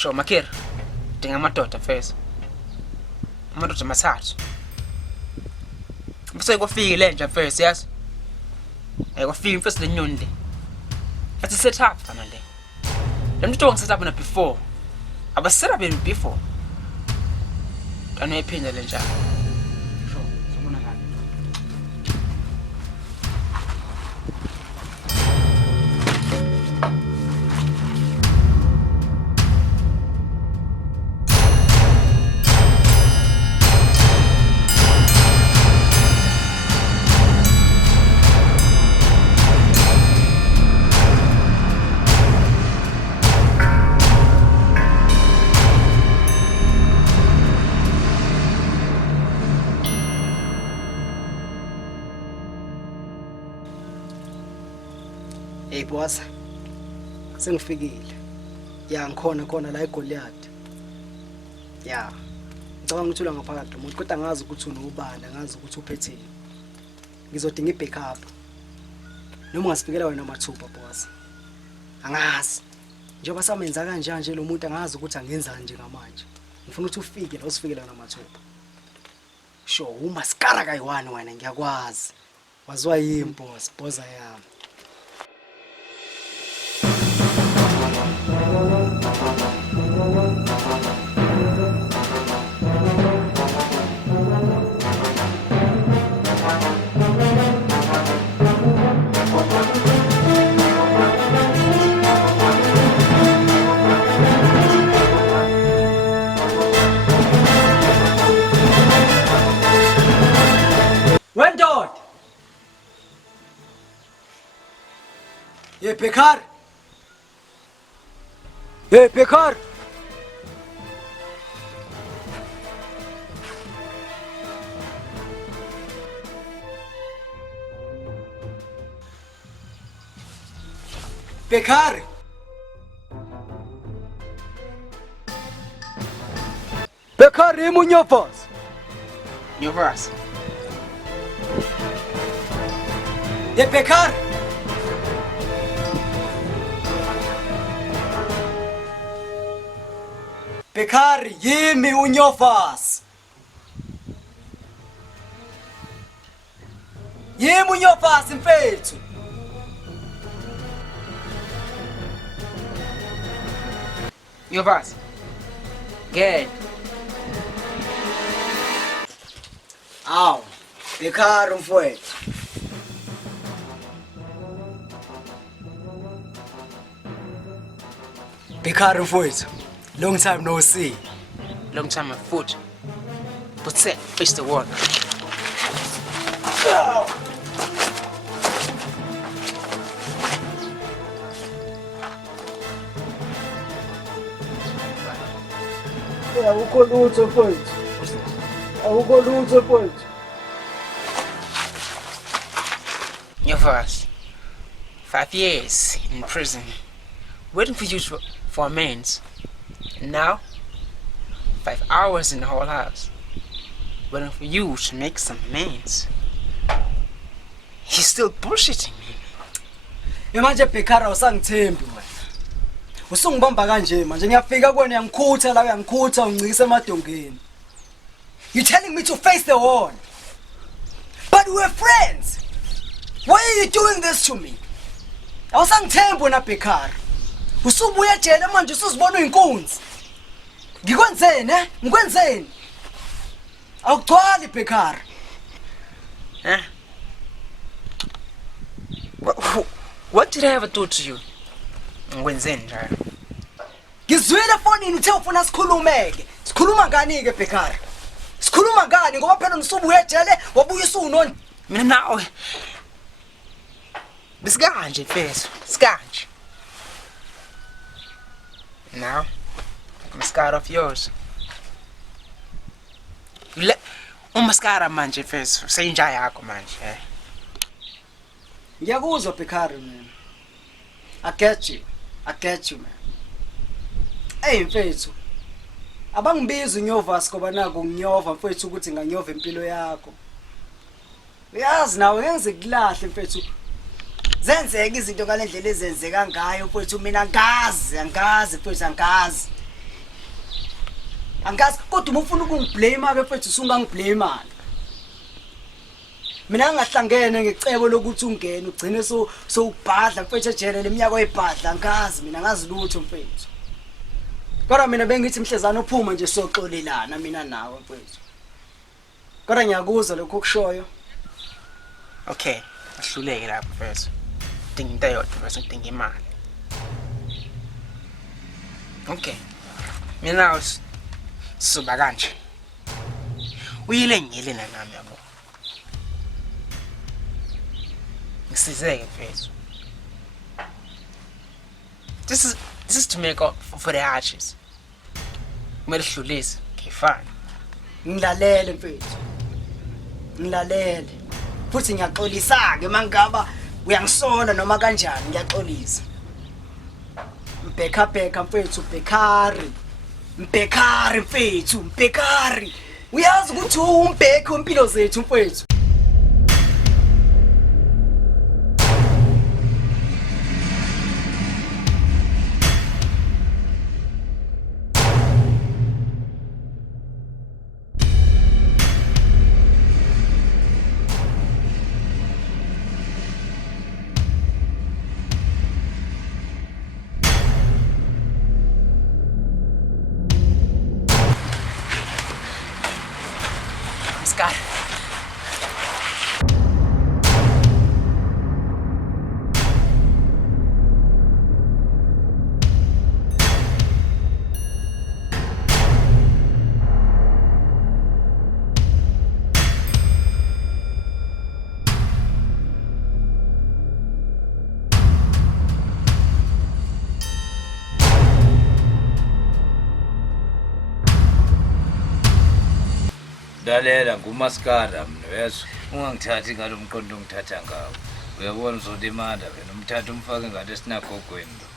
Sho Makira, dinga amadoda first. Amadoda amathathu. Bese kufike nje first, yes. Kufike first lenyoni le. Athi set up fana le. Lemntu wangiset up na before. Aba set up before. Kana ephinda le njalo. Sho, sobona ngani? Hey boss, sengifikile. Ya ngikhona la eGoliath. Ya. Ngicabanga ukuthi ula ngaphakathi umuntu kodwa angazi ukuthi unobani, angazi ukuthi uphetheni. Ngizodinga ibackup. Noma ungasifikela wena mathupha boss. Angazi. Njengoba samenza kanje lo muntu angazi ukuthi angenzani nje ngamanje. Ngifuna ukuthi ufike la usifikela wena mathupha. Sho, umaskara kayiwani wena ngiyakwazi. Wazwa yini boss, boza yami. Wendod! Ye Pekar! Hey, Pekar! Pekar! Pekar, imu nyofas! Nyofas? Hey, Pekar! Pekar, yimi unyofas! Yimi unyofas mfethu! Nyofas? Good. Aw, Pekar mfethu. Pekar mfethu. Long time no see. Long time afoot. But set, face the wall. Awukho lutho mfethu. Awukho lutho mfethu. Nyofas, 5 years in prison, waiting for you for amends. And now, 5 hours in the whole house, waiting for you to make some amends. He's still bullshitting me. Manje Pekara usangithembi wena. Usungibamba kanje manje ngiyafika kuwena yangikhutha la yangikhutha ungcikise emadongeni. You telling me to face the wall? But we're friends. Why are you doing this to me? Awusangithembi wena Pekara. Usubuya ejele manje usuzibona uyinkunzi. Ngikwenzeni Ngikwenzeni? Awugcwali Pekara. What did I ever do to you? Ngwenzeni njalo? Ngizwile efonini uthe ufuna sikhulumeke. Sikhuluma ngani ke Bhekara? Sikhuluma ngani ngoba phela umsubu uyejele wabuya usunoni. Mina nawe. Bisikanje mfethu, sikanje. Now, I'm scared of yours. Umaskara manje mfethu, senja yakho manje. Ngiyakuzwa Bhekara man. I get you man. Hey mfethu. Abangibiza unyovasi ngoba nako nginyova mfethu ukuthi nganyova impilo yakho. Uyazi nawe ngenze kulahle mfethu. Zenzeka izinto ngalendlela ezenzeka ngayo mfethu mina angazi mfethu angazi. Angazi kodwa umufuna ukungiblame ke mfethu usungangiblame. Mina ngahlangene ngecebo lokuthi ungene ugcine so ubhadla mfethu ejele leminyaka oyibhadla angazi mina ngazi lutho mfethu. Kodwa mina bengithi mhlezana uphuma nje soxolelana mina nawe mfethu. Kodwa ngiyakuzwa lokho okushoyo. Okay, ahluleke lapho mfethu. Dinga into yodwa bese ngidinga imali. Okay. Mina suba kanje. Uyile ngile nami yabo. Ngisizeke mfethu. This is to make up for the arches. Kumele hlulise, ngifana. Ngilalele mfethu. Ngilalele. Futhi ngiyaxolisa ke mangaba uyangisola noma kanjani ngiyaxolisa. Mbheka mfethu Bhekari. Mbhekari mfethu, Mbhekari. Uyazi ukuthi umbheki wempilo zethu mfethu. Scott. Dalela ngumaskara mina yeso ungangithathi ngalomqondo ongithatha ngawo uyabona uzodimanda wena umthatha umfake ngale sinagogweni